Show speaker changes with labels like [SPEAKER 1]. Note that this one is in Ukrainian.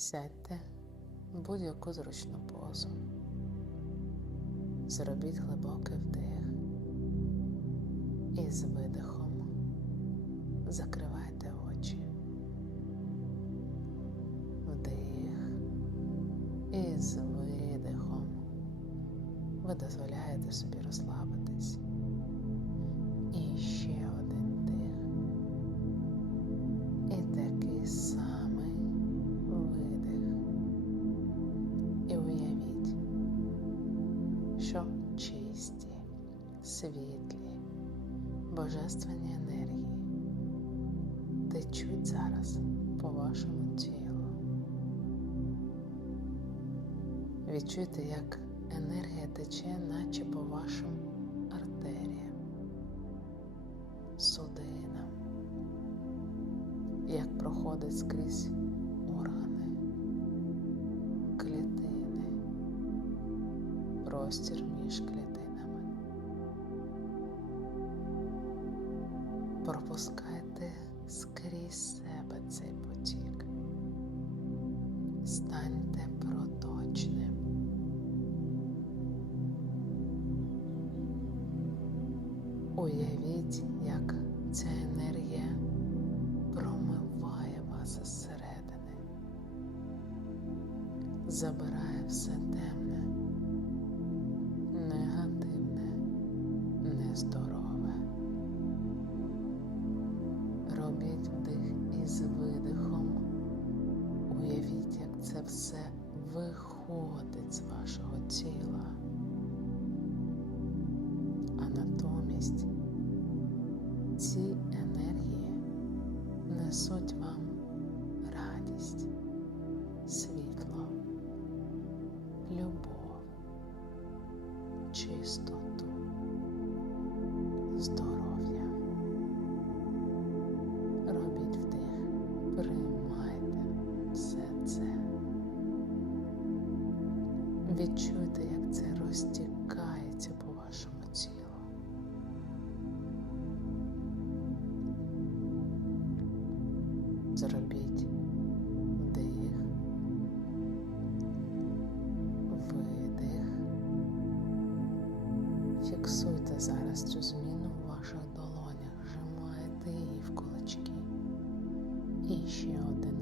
[SPEAKER 1] Сядьте в будь-яку зручну позу. Зробіть глибокий вдих і з видихом закривайте очі. Вдих і з видихом ви дозволяєте собі розслабитись. Що чисті, світлі, божественні енергії течуть зараз по вашому тілу. Відчуйте, як енергія тече, наче по вашим артеріям, судинам, як проходить скрізь простір між клітинами. Пропускайте скрізь себе цей потік. Станьте проточним. Уявіть, як ця енергія промиває вас зсередини, забирає все темне, нездорове. Робіть вдих із видихом. Уявіть, як це все виходить з вашого тіла. А натомість ці енергії несуть вам радість, світло, любов, чистоту, здоров'я. Робіть вдих, приймайте все це. Відчуйте, як це розтікається по вашому тілу. Зробіть вдих, видих. Фіксуйте зараз цю зміну в ваших долонях, вжимайте її в кулачки. І ще один